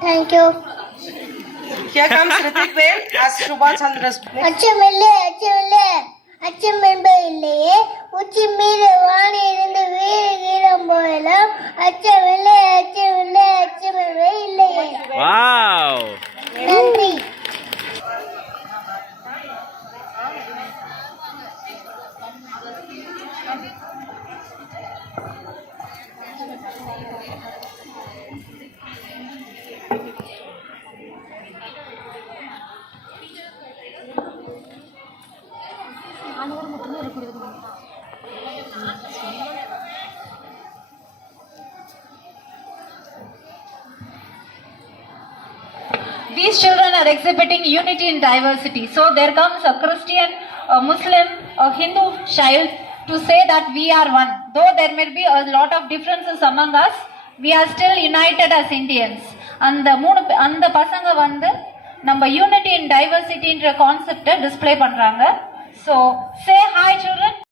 Thank you. Here comes Ritik Vel as Shubha Chandra's book. அச்சமில்லை அச்சம் என்பதில்லையே உச்சி மீது வாணி இருந்து வீடு கீழம் போயலாம் அச்சமில்லை என்பது இல்லையே. Wow. நன்றி. These children are exhibiting unity in diversity. So there comes a Christian, a Muslim, a Hindu child to say that we are one. Though there may be a lot of differences among us, we are still united as Indians. அந்த பசங்க வந்து நம்ம யூனிட்டி இன் டைவர்சிட்டின்ற கான்செப்டை டிஸ்ப்ளே பண்றாங்க. So say hi children.